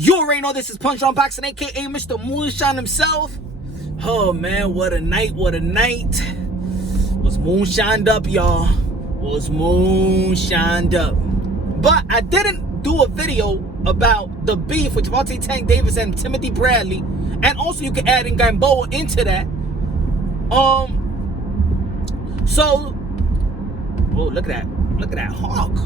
You already know this is Punch on Boxing, aka Mr. Moonshine himself. Oh man, what a night, what a night. Was moonshined up, y'all. Was moonshined up. But I didn't do a video about the beef with Gervonta Tank Davis and Timothy Bradley. And also you can add in Gamboa into that. So, oh, look at that. Look at that hawk.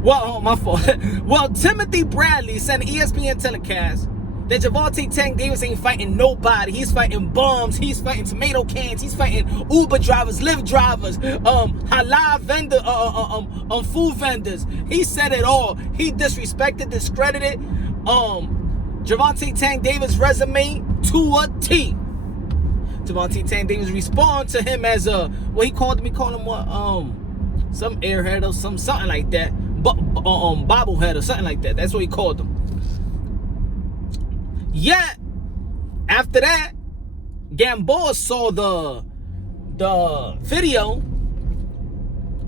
Well, my fault. Well, Timothy Bradley sent an ESPN telecast that Gervonta Tank Davis ain't fighting nobody. He's fighting bums. He's fighting tomato cans. He's fighting Uber drivers, Lyft drivers, halal vendor, food vendors. He said it all. He disrespected, discredited Gervonta Tank Davis' resume to a T. Gervonta Tank Davis respond to him as he called him what, some airhead or something like that, bobblehead or something like that. That's what he called him. Yet after that, Gamboa saw the video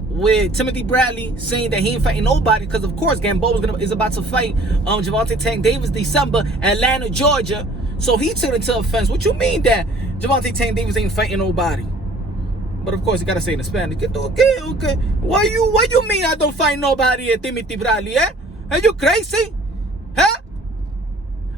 with Timothy Bradley saying that he ain't fighting nobody, because of course Gamboa is about to fight Gervonta Tank Davis December, Atlanta, Georgia. So he took it to offense. What you mean that Gervonta Tank Davis ain't fighting nobody? But of course, you gotta say in Spanish. Okay. What you mean I don't fight nobody at Timothy Bradley, eh? Are you crazy? Huh?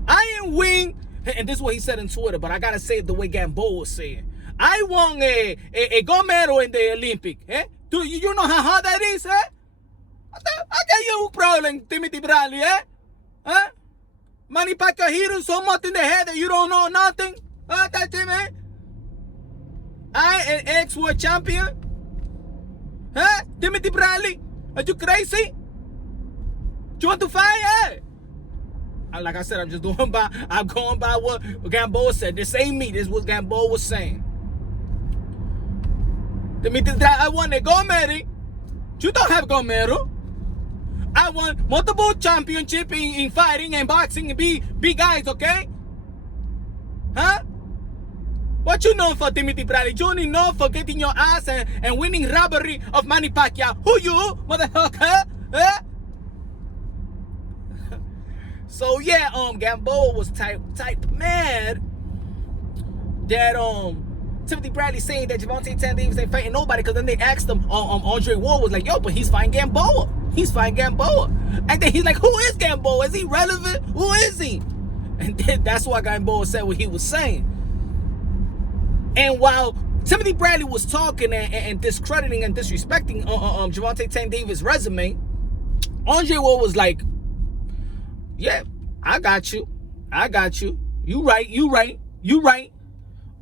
I ain't win. And this is what he said in Twitter, but I gotta say it the way Gamboa was saying. I won a gold medal in the Olympic, eh? Do you know how hard that is, eh? I got you problem, Timothy Bradley, eh? Huh? Manny Pacquiao hit you so much in the head that you don't know nothing. That's it, man. I an ex-world champion. Huh? Timothy Bradley, are you crazy? Do you want to fight? Eh? Like I said, I'm going by what Gamboa said. This ain't me. This is what Gamboa was saying. Timothy Bradley, I won a gold medal. You don't have gold medal. I won multiple championship in fighting and boxing and big guys, okay? Huh? What you know for Timothy Bradley? You only know for getting your ass and winning robbery of Manny Pacquiao. Who you, motherfucker? Huh? So yeah, Gamboa was type mad that Timothy Bradley saying that Gervonta Tank Davis ain't fighting nobody, because then they asked him, Andre Ward was like, yo, but he's fighting Gamboa. He's fighting Gamboa. And then he's like, who is Gamboa? Is he relevant? Who is he? And then that's why Gamboa said what he was saying. And while Timothy Bradley was talking and discrediting and disrespecting Gervonta Tank Davis' resume, Andre Ward was like, yeah, I got you. You right.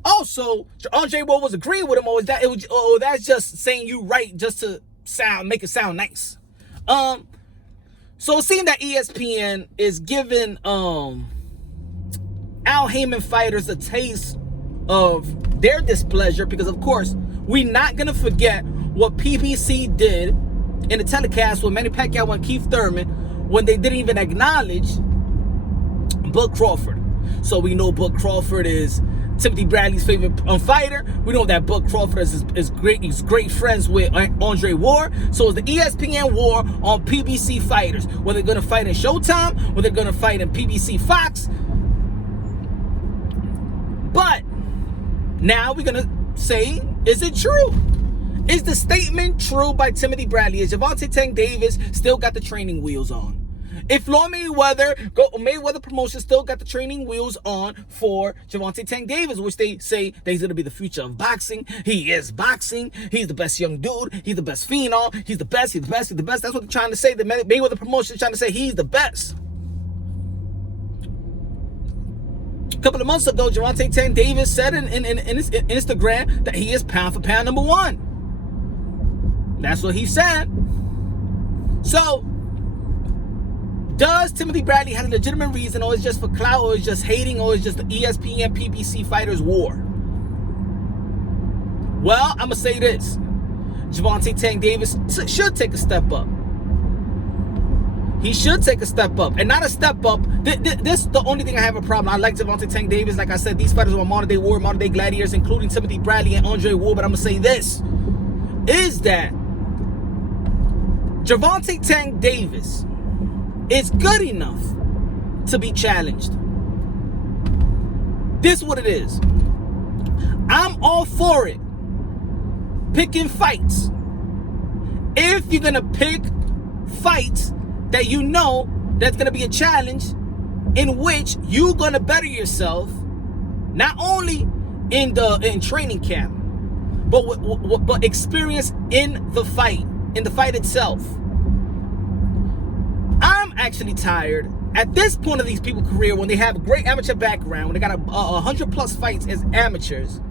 Also, Andre Ward was agreeing with him, or that's just saying you right just to make it sound nice. So seeing that ESPN is giving Al Haymon fighters a taste of their displeasure, because of course we're not gonna forget what PBC did in the telecast with Manny Pacquiao and Keith Thurman, when they didn't even acknowledge Bud Crawford. So we know Bud Crawford is Timothy Bradley's favorite fighter. We know that Bud Crawford is great. He's great friends with Andre Ward. So it's the ESPN war on PBC fighters. Whether they're gonna fight in Showtime, whether they're gonna fight in PBC Fox. But now we're gonna say, is it true? Is the statement true by Timothy Bradley? Is Gervonta Tank Davis still got the training wheels on? If Floyd Mayweather Promotions still got the training wheels on for Gervonta Tank Davis, which they say that he's going to be the future of boxing. He is boxing. He's the best young dude. He's the best phenom. He's the best. That's what they're trying to say. The Mayweather Promotions trying to say he's the best. A couple of months ago, Gervonta Tank Davis said in his Instagram that he is pound for pound number one. That's what he said. So, does Timothy Bradley have a legitimate reason, or is it just for clout, or is it just hating, or is it just the ESPN PBC fighters war? Well, I'm going to say this. Gervonta Tank Davis should take a step up. He should take a step up. And not a step up. This is the only thing I have a problem. I like Gervonta Tank Davis. Like I said, these fighters are modern day war, modern day gladiators, including Timothy Bradley and Andre Ward. But I'm going to say this. Is that Gervonta Tank Davis is good enough to be challenged. This is what it is. I'm all for it. Picking fights. If you're gonna pick fights that you know that's gonna be a challenge in which you're gonna better yourself, not only in training camp, but experience in the fight itself. I'm actually tired at this point of these people's career, when they have a great amateur background, when they got 100 plus fights as amateurs,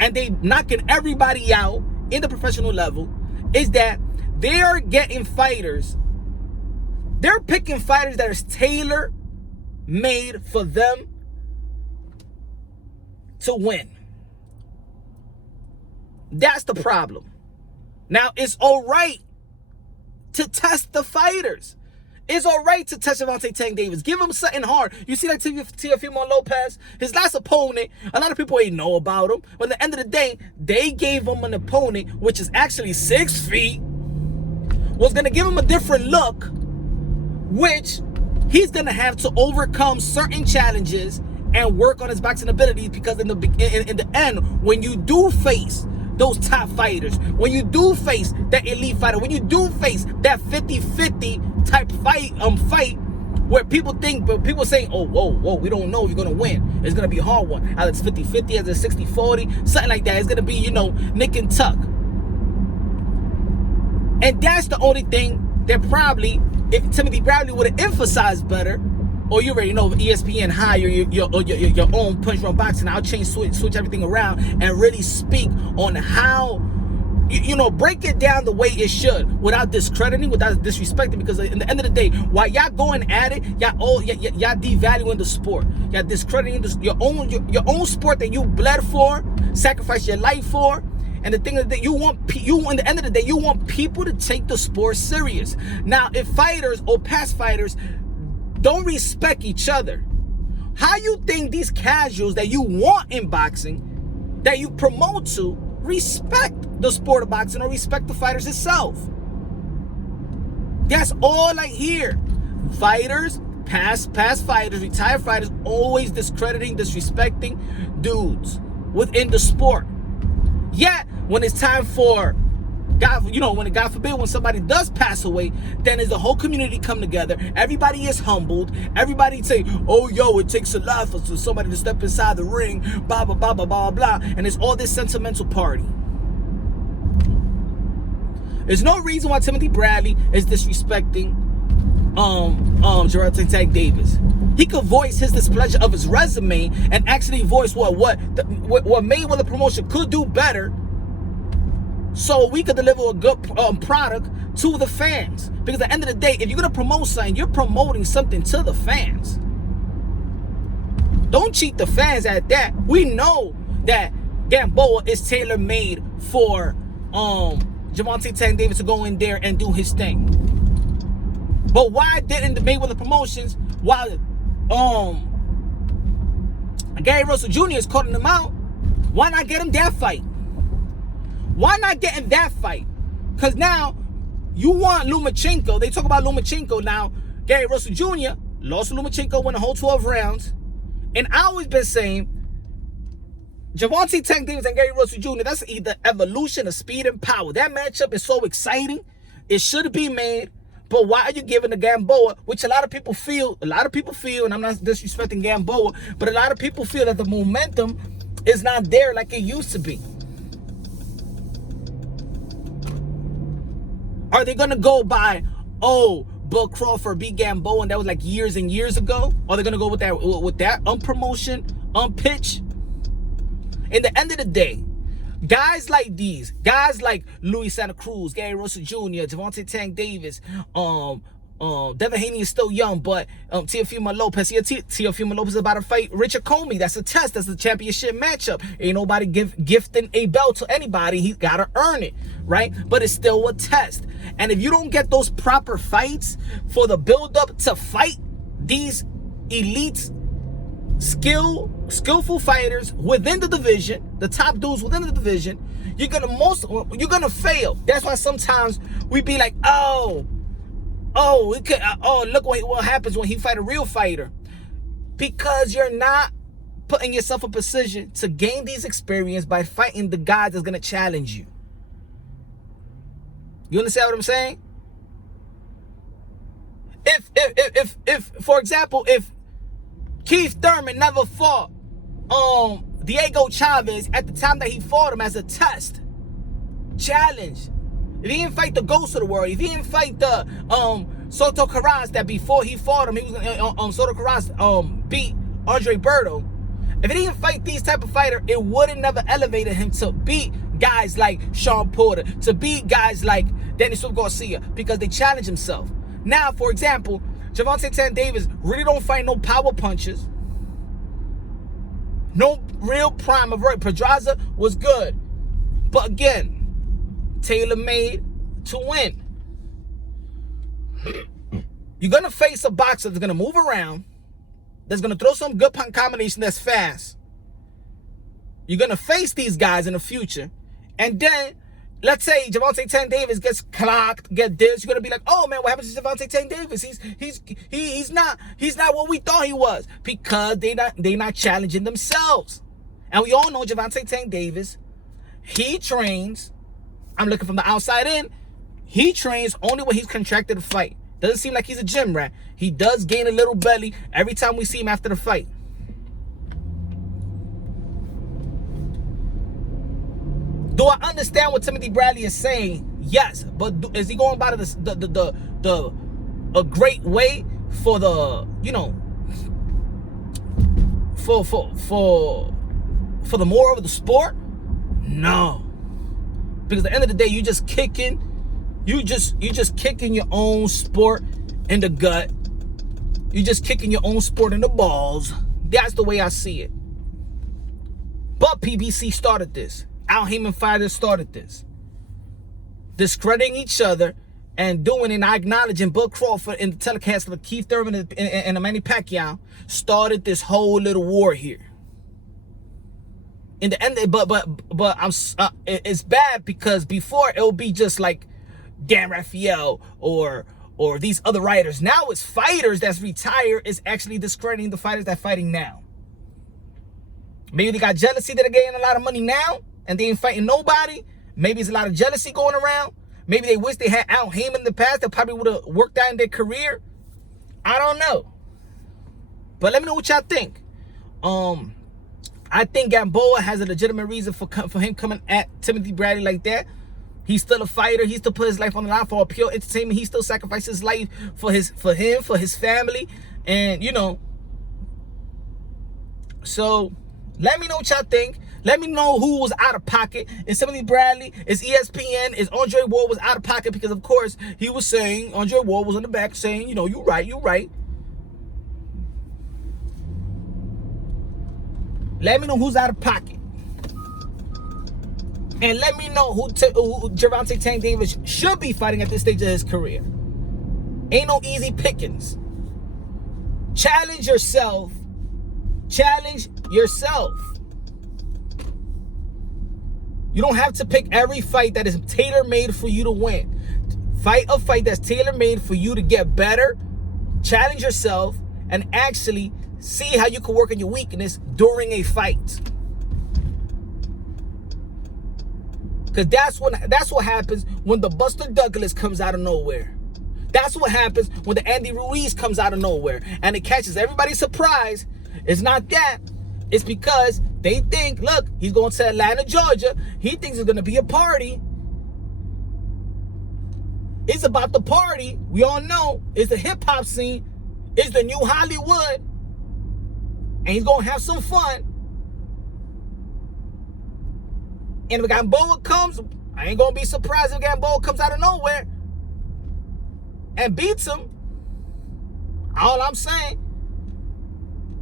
and they knocking everybody out in the professional level, is that they're getting fighters. They're picking fighters that are tailor made for them to win. That's the problem. Now, it's all right to test the fighters. It's all right to test Gervonta Tank Davis. Give him something hard. You see that Teofimo Lopez, his last opponent, a lot of people ain't know about him. But at the end of the day, they gave him an opponent, which is actually 6 feet, was going to give him a different look, which he's going to have to overcome certain challenges and work on his boxing abilities, because in the end, when you do face those top fighters, when you do face that elite fighter, when you do face that 50-50 type fight, where people say, oh, whoa, we don't know if you're gonna win. It's gonna be a hard one. Either it's 50-50, either it's 60-40, something like that. It's gonna be, nick and tuck. And that's the only thing that probably, if Timothy Bradley would have emphasized better, or you already know, ESPN hire your own Punch Run Boxing, I'll switch everything around and really speak on how, break it down the way it should, without discrediting, without disrespecting, because in the end of the day, while y'all going at it, y'all devaluing the sport. Y'all discrediting your own sport that you bled for, sacrificed your life for. And the thing is that in the end of the day, you want people to take the sport serious. Now, if fighters or past fighters don't respect each other, how you think these casuals that you want in boxing, that you promote to, respect the sport of boxing or respect the fighters itself? That's all I hear. Fighters, past fighters, retired fighters, always discrediting, disrespecting dudes within the sport. Yet, when it's time for God forbid, when somebody does pass away, then as the whole community come together, everybody is humbled, everybody say, oh, it takes a lot for somebody to step inside the ring, blah, blah, blah, blah, blah, blah, and it's all this sentimental party. There's no reason why Timothy Bradley is disrespecting Gervonta Tank Davis. He could voice his displeasure of his resume and actually voice what Mayweather promotion could do better, so we could deliver a good product to the fans. Because at the end of the day, if you're going to promote something, you're promoting something to the fans. Don't cheat the fans at that. We know that Gamboa is tailor-made for Gervonta Tank Davis to go in there and do his thing. But why didn't the Mayweather promotions, while Gary Russell Jr. is calling him out, why not get him that fight? Why not get in that fight? Because now you want Lomachenko. They talk about Lomachenko now. Gary Russell Jr. lost to Lomachenko, won the whole 12 rounds. And I always been saying, Gervonta Tank Davis and Gary Russell Jr., that's either evolution of speed and power. That matchup is so exciting. It should be made. But why are you giving the Gamboa, which a lot of people feel, and I'm not disrespecting Gamboa, but a lot of people feel that the momentum is not there like it used to be. Are they going to go by, Bud Crawford beat Gamboa, and that was like years and years ago? Are they going to go with that promotion, pitch? In the end of the day, guys like these, guys like Luis Santa Cruz, Gary Russell Jr., Gervonta Tank Davis, Devin Haney is still young, but Teofimo Lopez, Teofimo Lopez is about to fight Richard Comey. That's a test. That's a championship matchup. Ain't nobody gifting a belt to anybody. He's got to earn it, right? But it's still a test. And if you don't get those proper fights for the build-up to fight these elites, skillful fighters within the division, the top dudes within the division, you're gonna fail. That's why sometimes we be like, Oh, look what happens when he fight a real fighter. Because you're not putting yourself in position to gain these experience by fighting the guy that's going to challenge you. You understand what I'm saying? If for example, if Keith Thurman never fought Diego Chavez at the time that he fought him as a test challenge, if he didn't fight the Ghost of the World, if he didn't fight the Soto Carras, that before he fought him, he was Soto Carras beat Andre Berto. If he didn't fight these type of fighter, it would have never elevated him to beat guys like Sean Porter, to beat guys like Danny Swift Garcia, because they challenge himself. Now, for example, Gervonta Tank Davis really don't fight no power punches. No real prime of right. Pedraza was good. But again, tailor-made to win. You're going to face a boxer that's going to move around, that's going to throw some good combination that's fast. You're going to face these guys in the future. And then, let's say Gervonta Tank Davis gets clocked, get this. You're going to be like, oh man, what happens to Gervonta Tank Davis? He's not what we thought he was. Because they not challenging themselves. And we all know Gervonta Tank Davis, he trains, I'm looking from the outside in, he trains only when he's contracted to fight. Doesn't seem like he's a gym rat. He does gain a little belly every time we see him after the fight. Do I understand what Timothy Bradley is saying? Yes, but is he going about it a great way for the, you know, for the moral of the sport? No. Because at the end of the day, you just kicking your own sport in the gut. You just kicking your own sport in the balls. That's the way I see it. But PBC started this. Al Haymon fighters started this. Discrediting each other and doing and acknowledging Bud Crawford in the telecast of Keith Thurman and Manny Pacquiao started this whole little war here. In the end, but it's bad because before it would be just like Dan Rafael or these other writers. Now it's fighters that's retired is actually discrediting the fighters that fighting now. Maybe they got jealousy that they're getting a lot of money now and they ain't fighting nobody. Maybe there's a lot of jealousy going around. Maybe they wish they had Al Haymon in the past that probably would have worked out in their career. I don't know. But let me know what y'all think. I think Gamboa has a legitimate reason for him coming at Timothy Bradley like that. He's still a fighter. He still put his life on the line for pure entertainment. He still sacrificed his life for his family. And, you know. So, let me know what y'all think. Let me know who was out of pocket. Is Timothy Bradley? Is ESPN? Is Andre Ward was out of pocket? Because, of course, he was saying, Andre Ward was in the back saying, you know, you're right, you're right. Let me know who's out of pocket. And let me know who Gervonta Tank Davis should be fighting at this stage of his career. Ain't no easy pickings. Challenge yourself. Challenge yourself. You don't have to pick every fight that is tailor-made for you to win. Fight a fight that's tailor-made for you to get better. Challenge yourself and actually see how you can work on your weakness during a fight. Because that's what happens when the Buster Douglas comes out of nowhere. That's what happens when the Andy Ruiz comes out of nowhere. And it catches everybody's surprise. It's not that. It's because they think, look, he's going to Atlanta, Georgia. He thinks it's going to be a party. It's about the party. We all know it's the hip-hop scene. It's the new Hollywood. And he's going to have some fun. And if Gamboa comes, I ain't going to be surprised if Gamboa comes out of nowhere and beats him. All I'm saying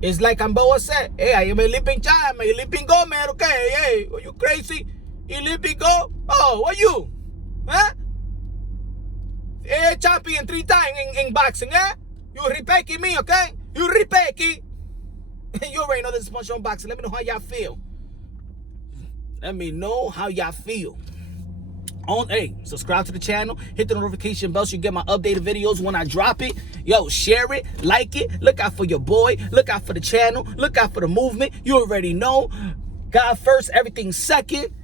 is like Gamboa said, hey, I am a limping child, man. You limping go, man, okay? Hey, are you crazy? You limping go? Oh, what you? Huh? Hey, champion 3 times in boxing, eh? You repeki me, okay? You repeki. You already know this is Punch on Boxing. Let me know how y'all feel. Let me know how y'all feel. Hey, subscribe to the channel, hit the notification bell so you get my updated videos when I drop it. Yo, share it, like it, look out for your boy, look out for the channel, look out for the movement. You already know. God first, everything second.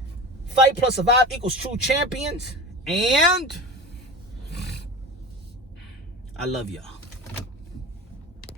Fight plus survive equals true champions. And I love y'all.